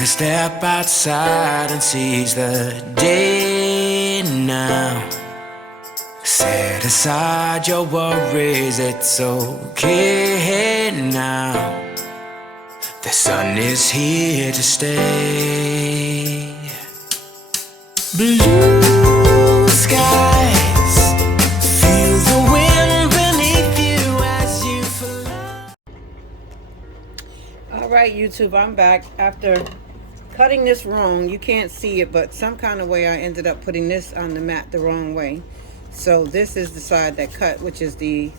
a step outside and seize the day now. Set aside your worries, it's okay now. The sun is here to stay. Blue skies, feel the wind beneath you as you fly. Alright YouTube, I'm back after cutting this wrong. You can't see it, but some kind of way I ended up putting this on the mat the wrong way. So this is the side that cut, which is the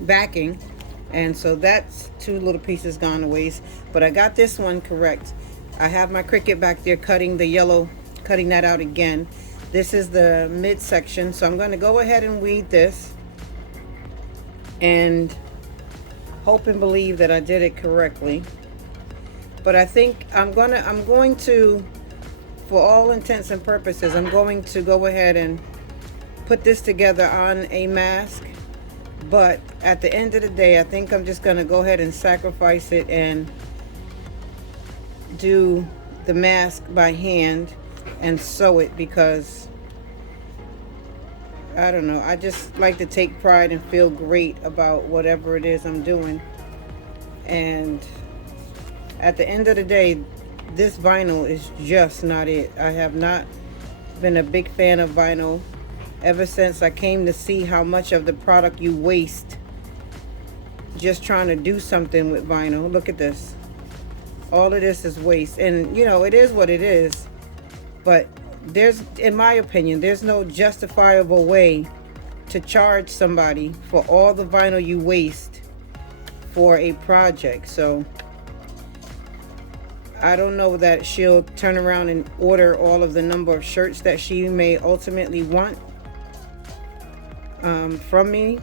backing, and so that's two little pieces gone to waste. But I got this one correct. I have my Cricut back there cutting the yellow, cutting that out again. This is the midsection, so I'm going to go ahead and weed this and hope and believe that I did it correctly. But I think I'm going to, for all intents and purposes, I'm going to go ahead and put this together on a mask. But at the end of the day, I think I'm just going to go ahead and sacrifice it and do the mask by hand and sew it, because I don't know, I just like to take pride and feel great about whatever it is I'm doing. And at the end of the day, this vinyl is just not it. I have not been a big fan of vinyl ever since I came to see how much of the product you waste just trying to do something with vinyl. Look at this. All of this is waste. And you know, it is what it is. But there's, in my opinion, there's no justifiable way to charge somebody for all the vinyl you waste for a project. So I don't know that she'll turn around and order all of the number of shirts that she may ultimately want from me,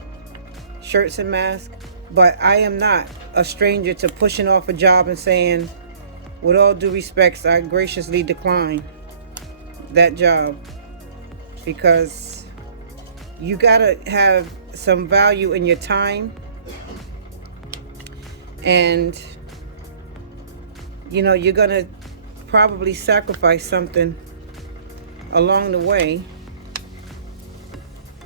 shirts and masks. But I am not a stranger to pushing off a job and saying, with all due respects, I graciously decline that job, because you gotta have some value in your time, and you know, you're gonna probably sacrifice something along the way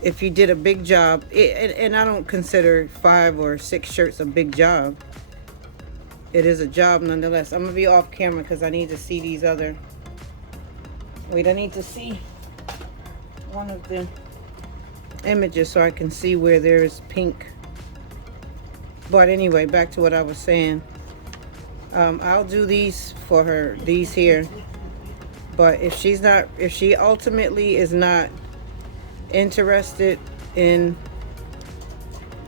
if you did a big job. And I don't consider 5 or 6 shirts a big job. It is a job nonetheless. I'm gonna be off camera because I need to see these other, wait, I need to see one of the images so I can see where there's pink. But anyway, back to what I was saying. I'll do these for her, these here. But if she ultimately is not interested in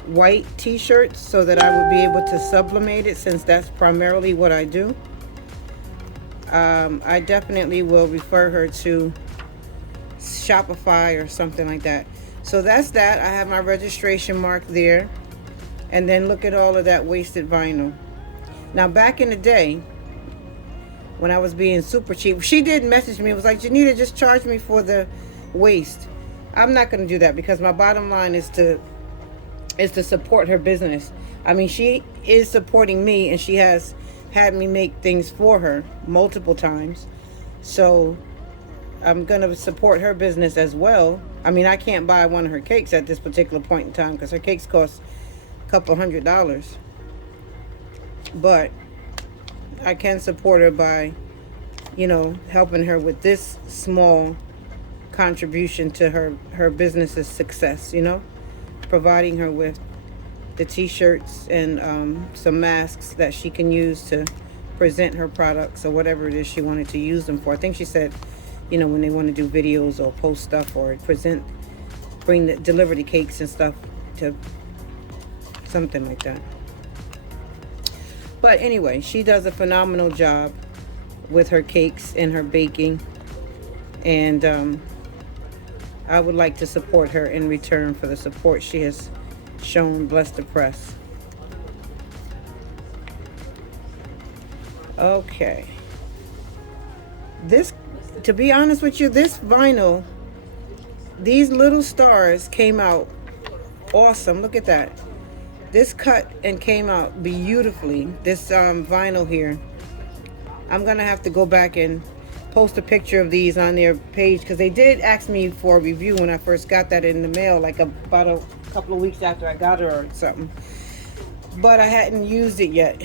white t-shirts so that I would be able to sublimate it, since that's primarily what I do, I definitely will refer her to Shopify or something like that. So that's that. I have my registration mark there. And then look at all of that wasted vinyl. Now, back in the day, when I was being super cheap, she did message me. It was like, Janita, just charge me for the waste. I'm not going to do that, because my bottom line is to support her business. I mean, she is supporting me, and she has had me make things for her multiple times. So I'm going to support her business as well. I mean, I can't buy one of her cakes at this particular point in time, because her cakes cost a couple $100. But I can support her by, you know, helping her with this small contribution to her business's success, you know, providing her with the t-shirts and some masks that she can use to present her products or whatever it is she wanted to use them for. I think she said, you know, when they want to do videos or post stuff or deliver the cakes and stuff, to something like that. But anyway, she does a phenomenal job with her cakes and her baking, and I would like to support her in return for the support she has shown Bless the Press. Okay. This, to be honest with you, this vinyl, these little stars came out awesome. Look at that. This cut and came out beautifully. This vinyl here. I'm gonna have to go back and post a picture of these on their page, because they did ask me for a review when I first got that in the mail, like about a couple of weeks after I got it or something. But I hadn't used it yet.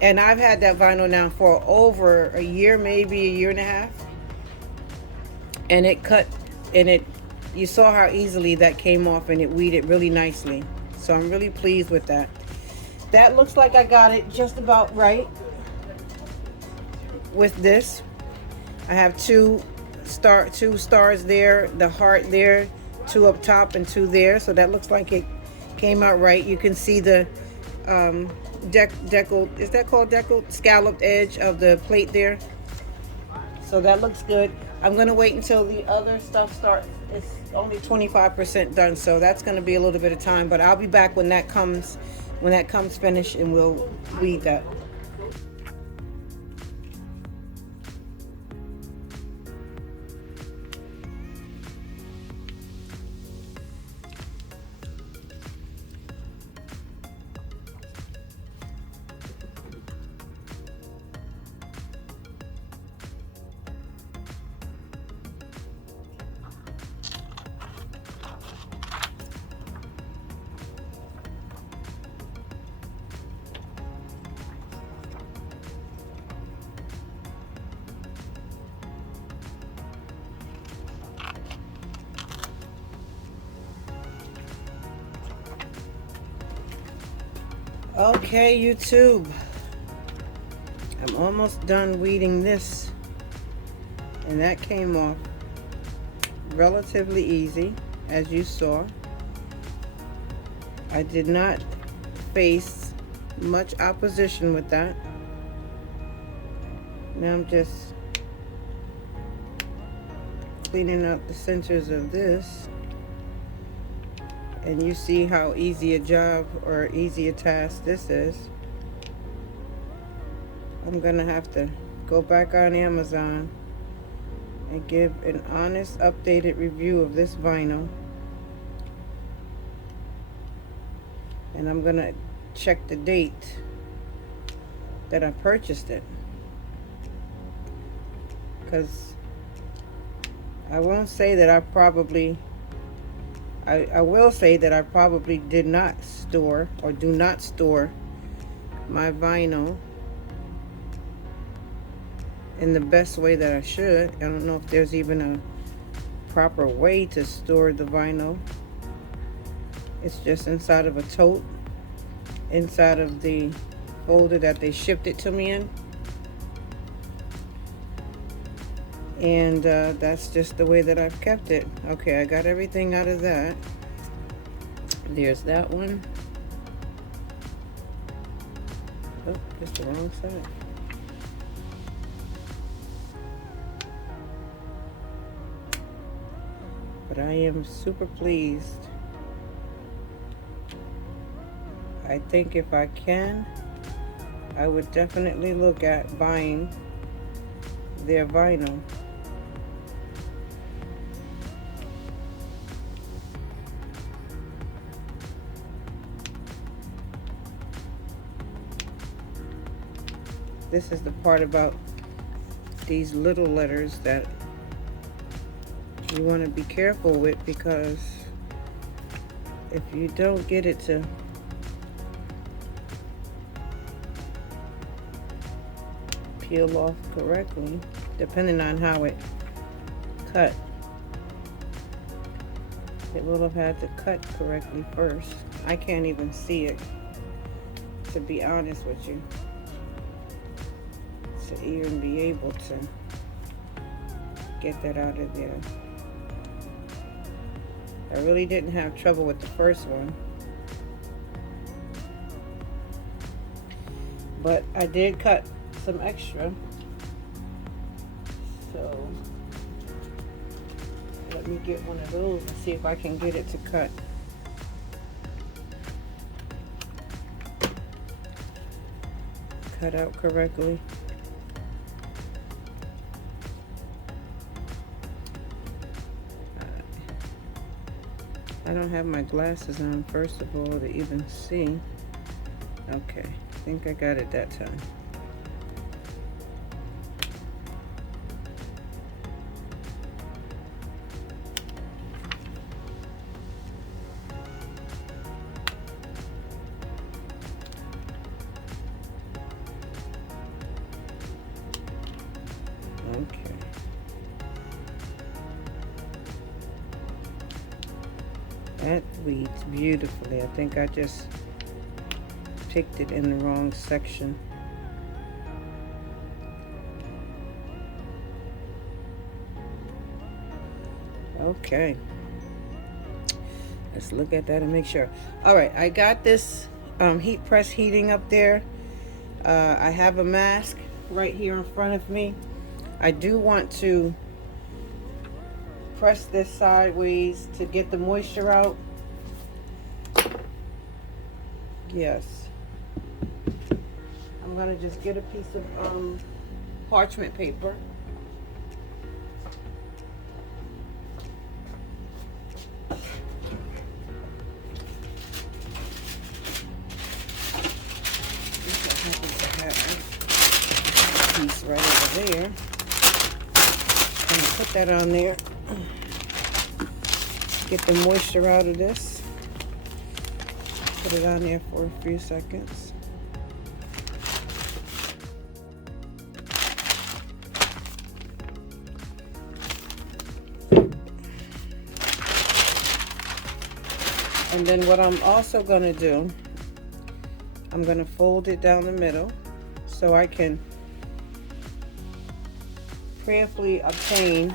And I've had that vinyl now for over a year, maybe a year and a half. And it cut, and you saw how easily that came off, and it weeded really nicely. So I'm really pleased with that. That looks like I got it just about right with this. I have two stars there, the heart there, 2 up top and 2 there. So that looks like it came out right. You can see the deckled, is that called deckled? Scalloped edge of the plate there. So that looks good. I'm gonna wait until the other stuff starts. It's only 25% done, so that's gonna be a little bit of time, but I'll be back when that comes finished, and we'll weed that. Okay, YouTube, I'm almost done weeding this, and that came off relatively easy, as you saw. I did not face much opposition with that. Now I'm just cleaning up the centers of this. And you see how easy a job or easy a task this is. I'm gonna have to go back on Amazon and give an honest, updated review of this vinyl. And I'm gonna check the date that I purchased it, because I won't say that I probably, I will say that I probably did not store or do not store my vinyl in the best way that I should. I don't know if there's even a proper way to store the vinyl. It's just inside of a tote, inside of the folder that they shipped it to me in. And that's just the way that I've kept it. Okay, I got everything out of that. There's that one. Oh, it's the wrong side. But I am super pleased. I think if I can, I would definitely look at buying their vinyl. This is the part about these little letters that you want to be careful with, because if you don't get it to peel off correctly, depending on how it cut, it will have had to cut correctly first. I can't even see it, to be honest with you, to even be able to get that out of there. I really didn't have trouble with the first one, but I did cut some extra. So let me get one of those and see if I can get it to cut. Cut out correctly. I don't have my glasses on, first of all, to even see. Okay, I think I got it that time. Okay. That reads beautifully. I think I just picked it in the wrong section. Okay. Let's look at that and make sure. All right, I got this heat press heating up there. I have a mask right here in front of me. I do want to press this sideways to get the moisture out. Yes. I'm gonna just get a piece of parchment paper. Piece right over there. I'm gonna put that on there. Get the moisture out of this. Put it on there for a few seconds. And then what I'm also going to do, I'm going to fold it down the middle so I can prayerfully obtain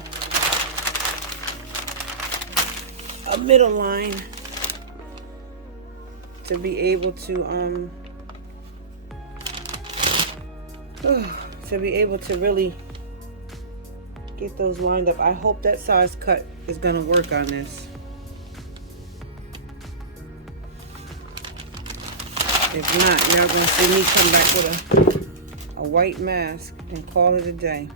a middle line to be able to really get those lined up. I hope that size cut is gonna work on this. If not, you're gonna see me come back with a white mask and call it a day.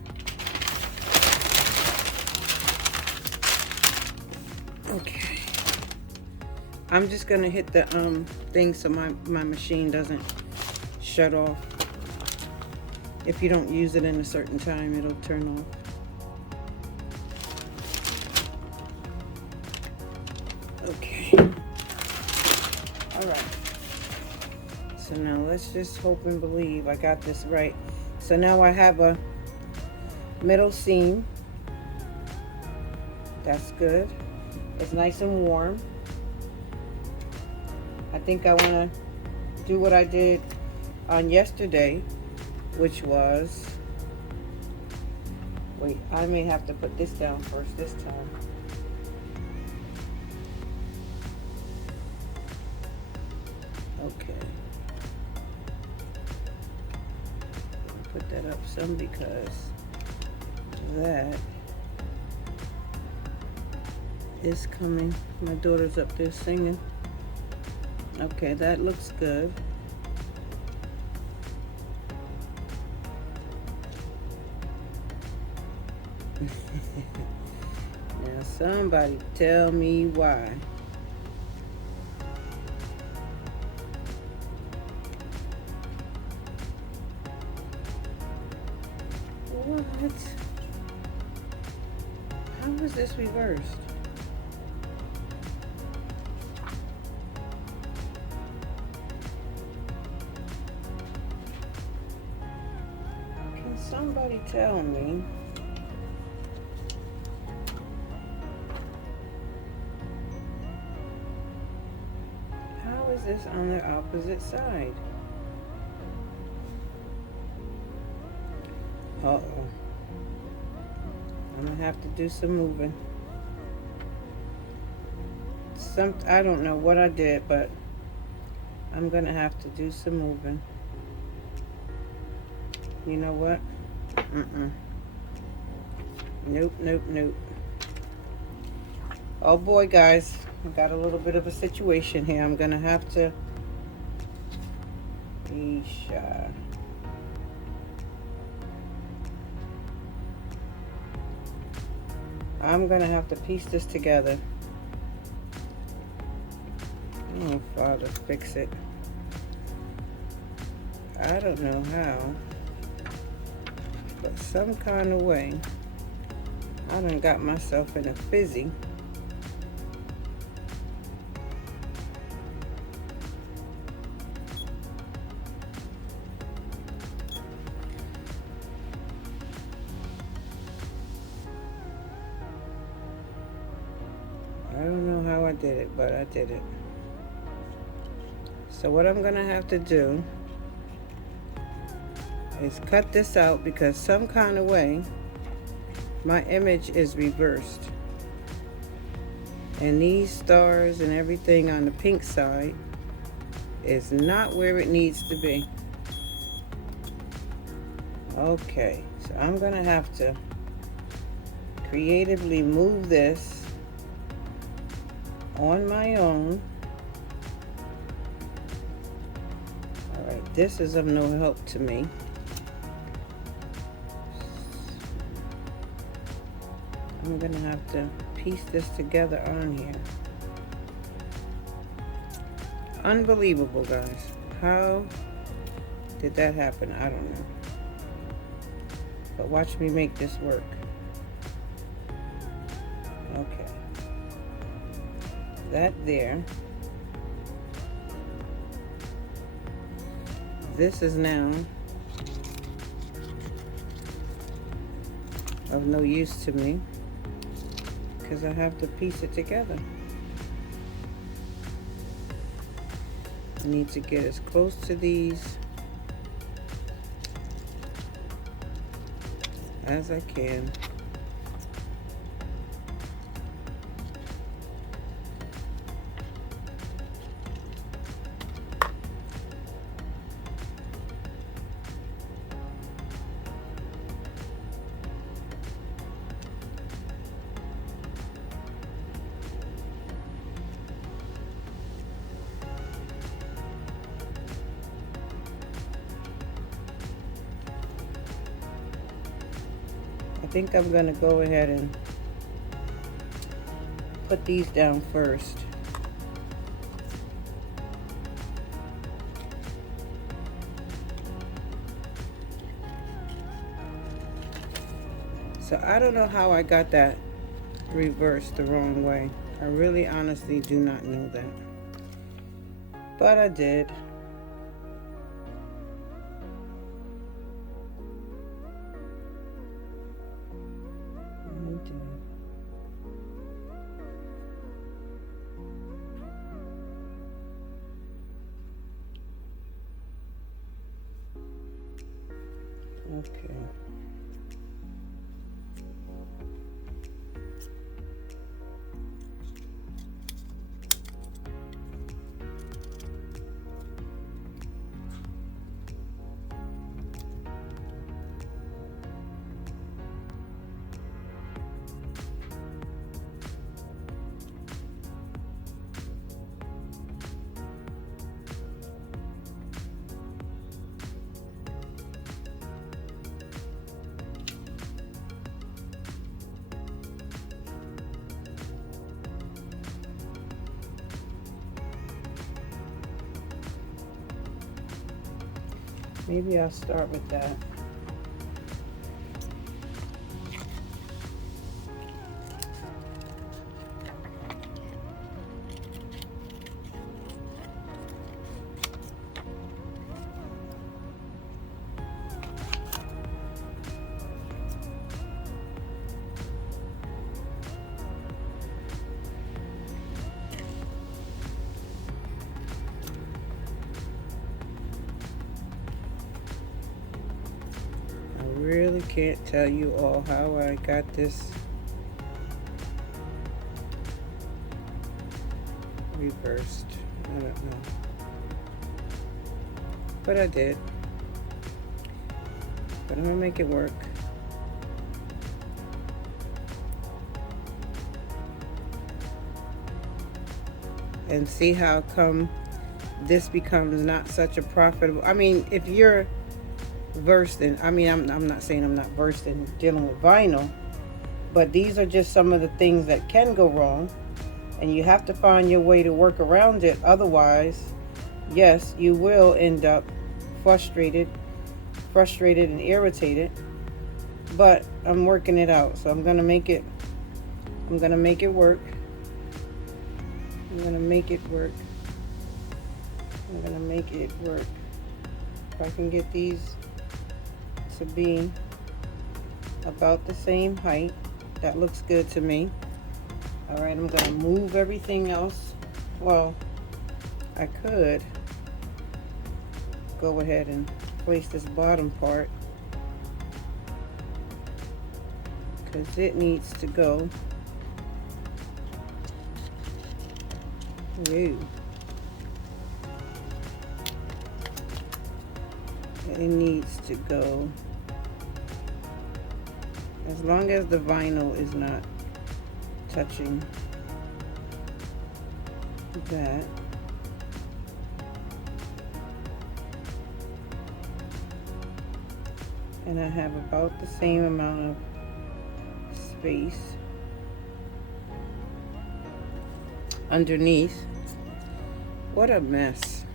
Okay. I'm just gonna hit the thing so my machine doesn't shut off. If you don't use it in a certain time, it'll turn off. Okay. All right. So now let's just hope and believe I got this right. So now I have a middle seam. That's good. It's nice and warm. I think I want to do what I did on yesterday, which was, wait, I may have to put this down first this time. Okay. Put that up some because that is coming. My daughter's up there singing. Okay, that looks good. Now somebody tell me why. What? How was this reversed? Somebody tell me. How is this on the opposite side? Uh-oh. I'm gonna have to do some moving. I don't know what I did, but I'm gonna have to do some moving. You know what? Nope, nope, nope. Oh boy, guys, I got a little bit of a situation here. I'm gonna have to I'm gonna have to piece this together. Oh, Father, fix it. I don't know how, but some kind of way, I done got myself in a fizzy. I don't know how I did it, but I did it. So what I'm gonna have to do is cut this out, because some kind of way my image is reversed, and these stars and everything on the pink side is not where it needs to be. Okay, so I'm gonna have to creatively move this on my own. All right, this is of no help to me. I'm gonna have to piece this together on here. Unbelievable, guys. How did that happen? I don't know. But watch me make this work. Okay. That there. This is now of no use to me, because I have to piece it together. I need to get as close to these as I can. I think I'm gonna go ahead and put these down first. So I don't know how I got that reversed the wrong way. I really honestly do not know that. But I did. Okay. Maybe I'll start with that. Really can't tell you all how I got this reversed. I don't know, but I did. But I'm gonna make it work. And see how come this becomes not such a profitable. I mean, if you're versed in, I mean, I'm not saying I'm not versed in dealing with vinyl, but these are just some of the things that can go wrong And you have to find your way to work around it. Otherwise, yes, you will end up frustrated and irritated. But I'm working it out, so I'm gonna make it work. I'm gonna make it work. I'm gonna make it work. If I can get these to be about the same height, that looks good to me. All right, I'm gonna move everything else. Well, I could go ahead and place this bottom part because it needs to go. Ooh. It needs to go. As long as the vinyl is not touching that. And I have about the same amount of space underneath. What a mess.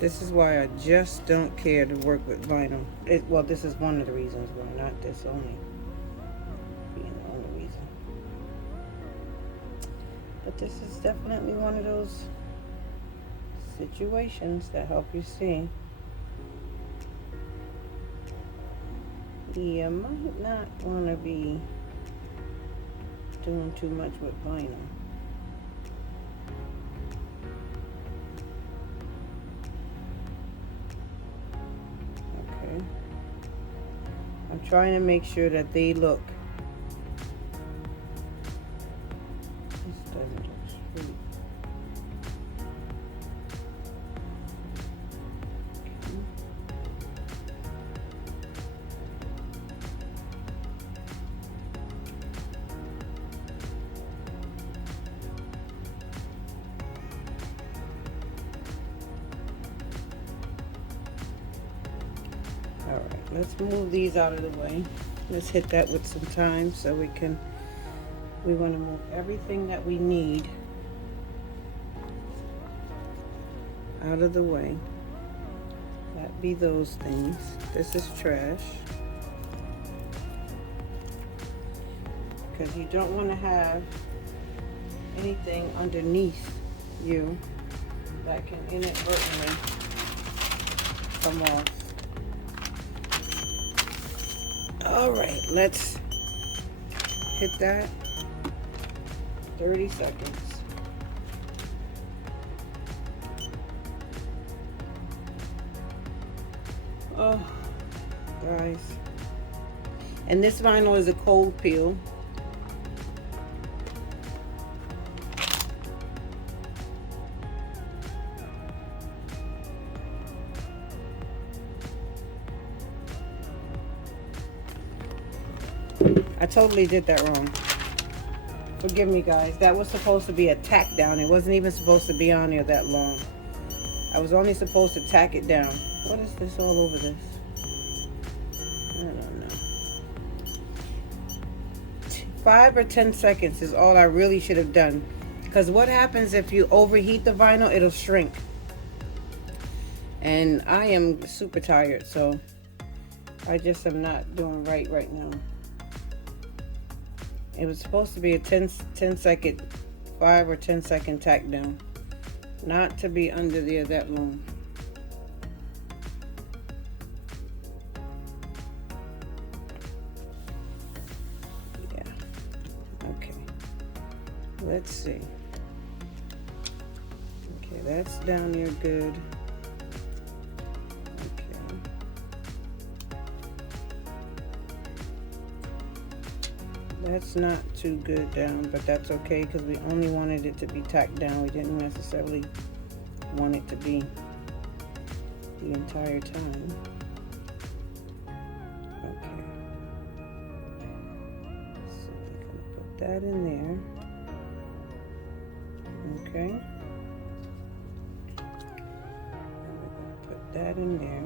This is why I just don't care to work with vinyl. Well, this is one of the reasons why, not this only. Being the only reason. But this is definitely one of those situations that help you see. You might not want to be doing too much with vinyl. Okay. I'm trying to make sure that they look. This doesn't look straight. Alright, let's move these out of the way. Let's hit that with some time so we want to move everything that we need out of the way. That be those things. This is trash. Because you don't want to have anything underneath you that can inadvertently come off. All right, let's hit that. 30 seconds. Oh, guys. And this vinyl is a cold peel. I totally did that wrong. Forgive me, guys. That was supposed to be a tack down. It wasn't even supposed to be on there that long. I was only supposed to tack it down. What is this all over this? I don't know. 5 or 10 seconds is all I really should have done. Because what happens if you overheat the vinyl? It'll shrink. And I am super tired, so I just am not doing right now. It was supposed to be a 10 second, 5 or 10 second tack down. Not to be under there that long. Yeah. Okay. Let's see. Okay, that's down there good. That's not too good down, but that's okay because we only wanted it to be tacked down. We didn't necessarily want it to be the entire time. Okay. So we're going to put that in there. Okay. And we're going to put that in there.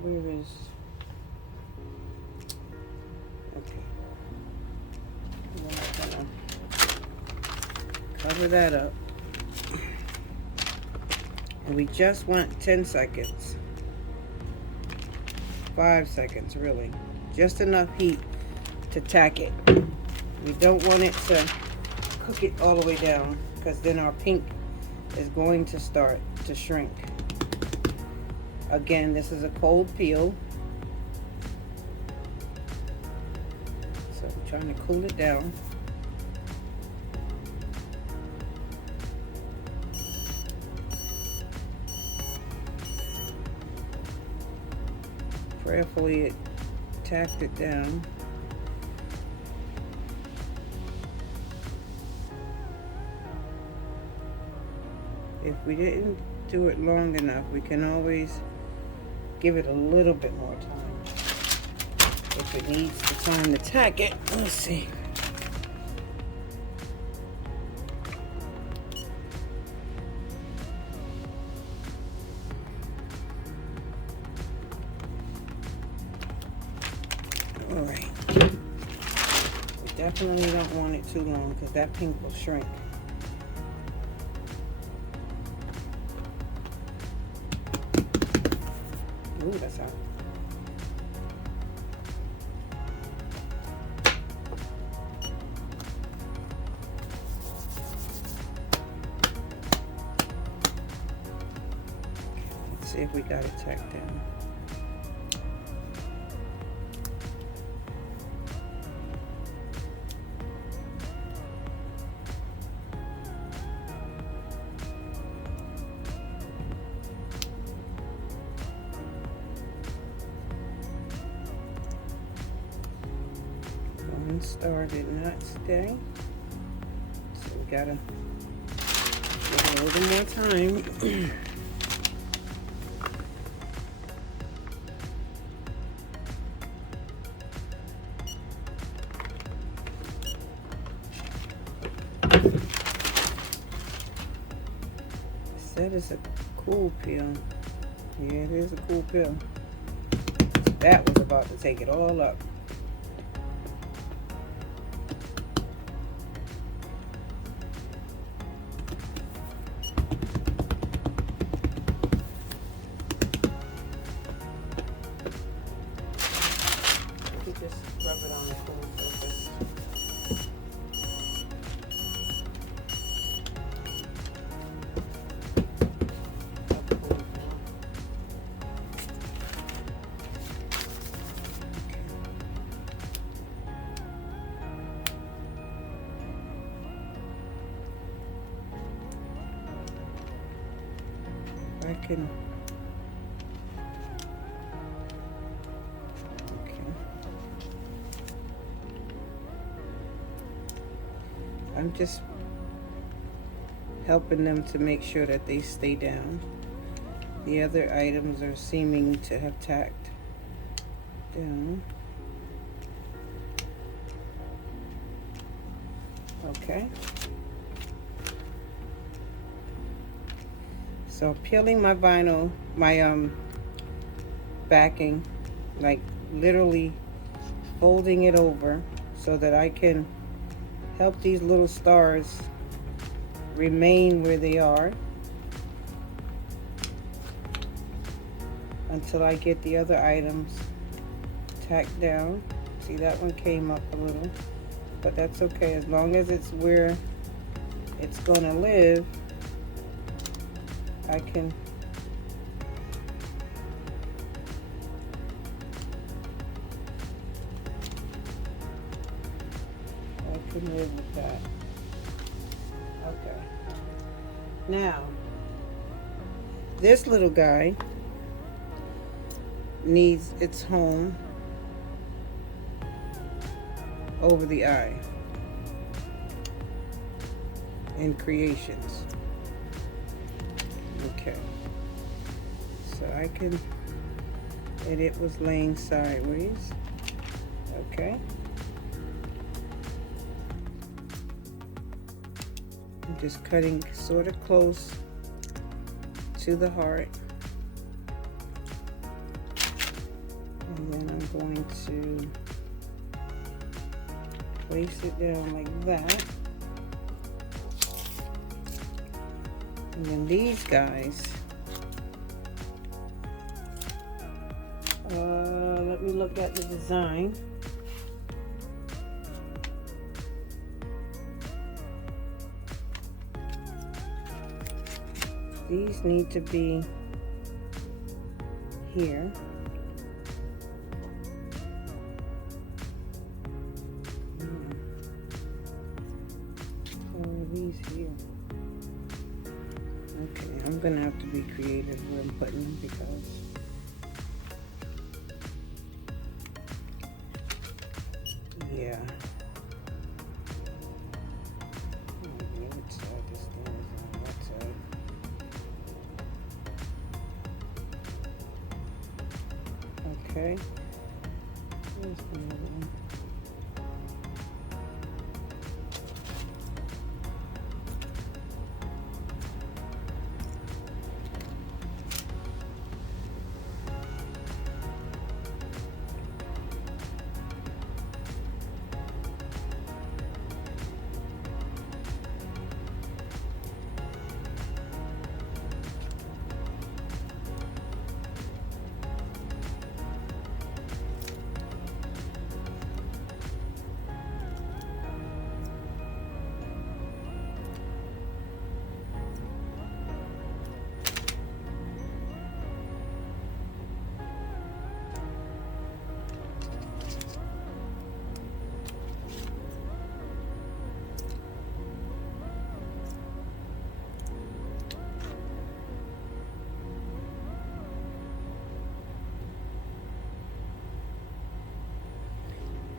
Where is... Okay. I'm gonna cover that up. And we just want 10 seconds. 5 seconds, really. Just enough heat to tack it. We don't want it to cook it all the way down, because then our pink is going to start to shrink. Again, this is a cold peel. So I'm trying to cool it down. Prayerfully it tacked it down. If we didn't do it long enough, we can always give it a little bit more time. If it needs the time to tack it, let's see. All right. We definitely don't want it too long because that pink will shrink. Ooh, that's hot. Let's see if we got it tacked down. One star did not stay, so we gotta give it a little more time. That is a cool peel. Yeah, it is a cool peel. That was about to take it all up. You just rub it on the cool surface. I can. Okay. I'm just helping them to make sure that they stay down. The other items are seeming to have tacked down. Okay. So peeling my vinyl, my backing, like literally folding it over so that I can help these little stars remain where they are until I get the other items tacked down. See, that one came up a little, but that's okay as long as it's where it's gonna live. I can live with that. Okay. Now, this little guy needs its home over the eye in creations. Okay, so I can, and it was laying sideways. Okay, I'm just cutting sort of close to the heart. going to place it down like that. And then these guys, let me look at the design. These need to be here. Or these here. Okay, I'm gonna have to be creative when I'm putting them because yeah. What side this thing is on? That side. Okay. Here's the other one.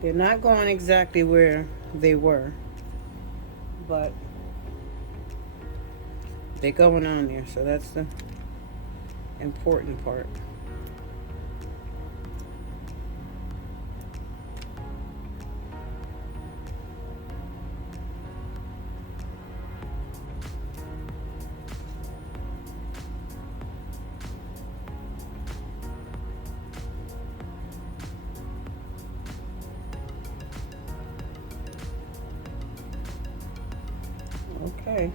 They're not going exactly where they were, but they're going on there, so that's the important part. Okay.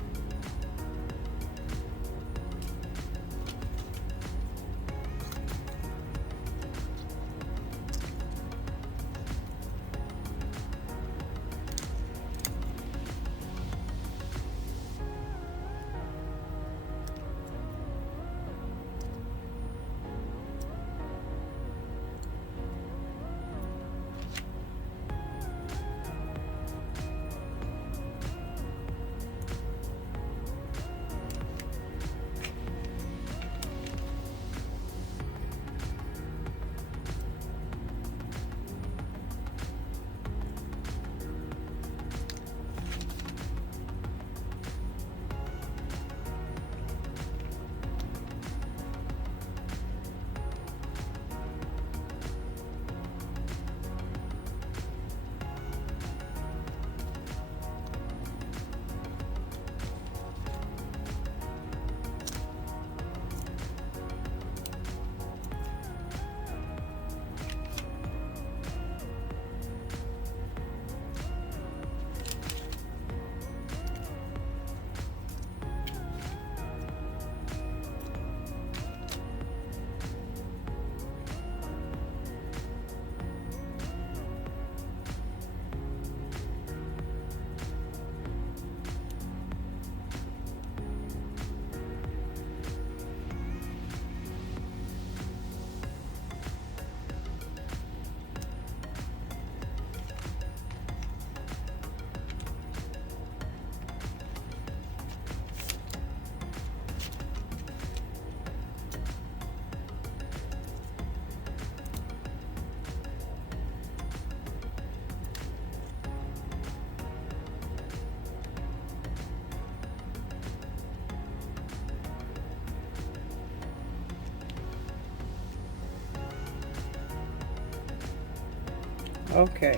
Okay.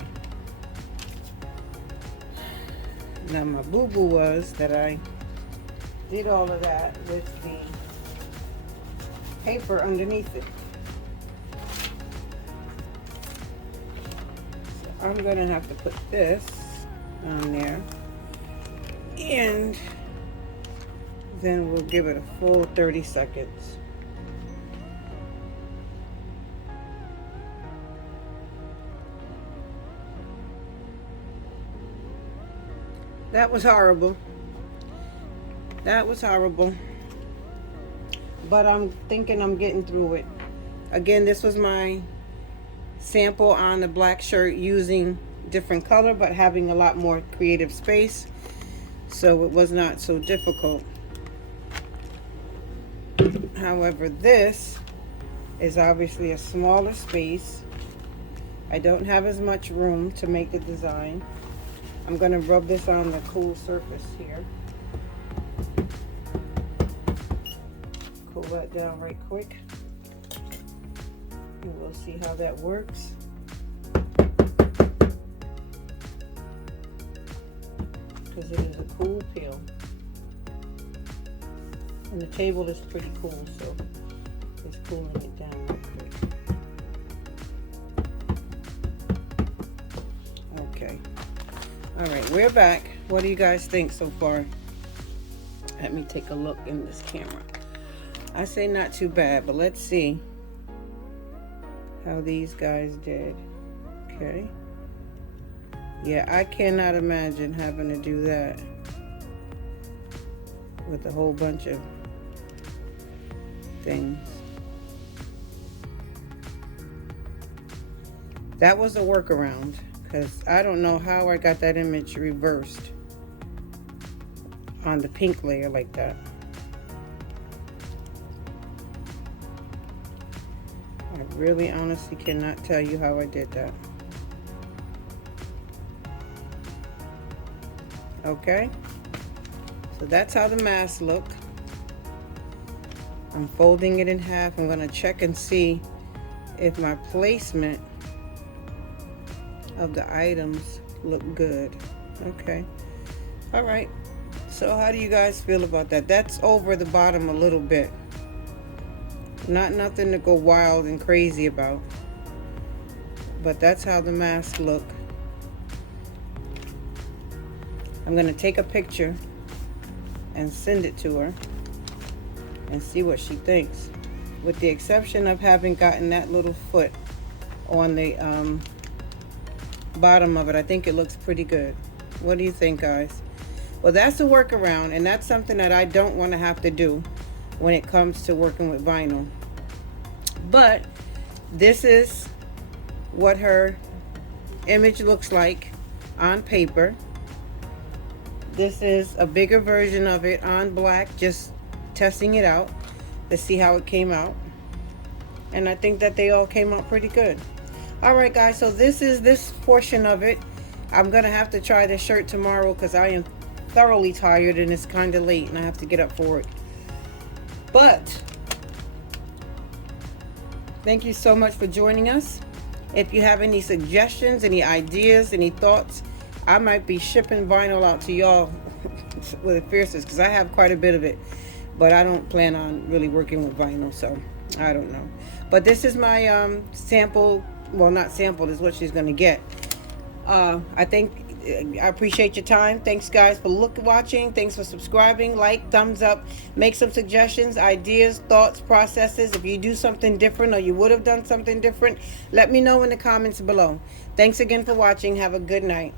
Now my boo-boo was that I did all of that with the paper underneath it. I'm gonna have to put this on there, and then we'll give it a full 30 seconds. That was horrible. That was horrible. But I'm thinking I'm getting through it. Again, this was my sample on the black shirt using different color, but having a lot more creative space. So it was not so difficult. However, this is obviously a smaller space. I don't have as much room to make the design. I'm going to rub this on the cool surface here. Cool that down right quick. And we'll see how that works. Because it is a cool peel. And the table is pretty cool, so it's cooling it down right quick. Okay. Alright, we're back. What do you guys think so far? Let me take a look in this camera. I say not too bad, but let's see how these guys did. Okay. Yeah, I cannot imagine having to do that with a whole bunch of things. That was a workaround, because I don't know how I got that image reversed on the pink layer like that. I really honestly cannot tell you how I did that. Okay, so that's how the mask look. I'm folding it in half. I'm going to check and see if my placement of the items look good. Okay, all right, so how do you guys feel about that? That's over the bottom a little bit, not nothing to go wild and crazy about, but that's how the mask look. I'm going to take a picture and send it to her and see what she thinks, with the exception of having gotten that little foot on the bottom of it. I think it looks pretty good. What do you think, guys? Well, that's a workaround, and that's something that I don't want to have to do when it comes to working with vinyl. But this is what her image looks like on paper. This is a bigger version of it on black, just testing it out to see how it came out. And I think that they all came out pretty good. Alright guys, so this is this portion of it. I'm gonna have to try this shirt tomorrow because I am thoroughly tired and it's kind of late and I have to get up for it. But thank you so much for joining us. If you have any suggestions, any ideas, any thoughts, I might be shipping vinyl out to y'all with the fiercest, because I have quite a bit of it, but I don't plan on really working with vinyl, so I don't know. But this is my sample. Well, not sample, is what she's gonna get. I appreciate your time. Thanks guys for watching. Thanks for subscribing. Like, thumbs up, make some suggestions, ideas, thoughts, processes. If you do something different or you would have done something different, let me know in the comments below. Thanks again for watching. Have a good night.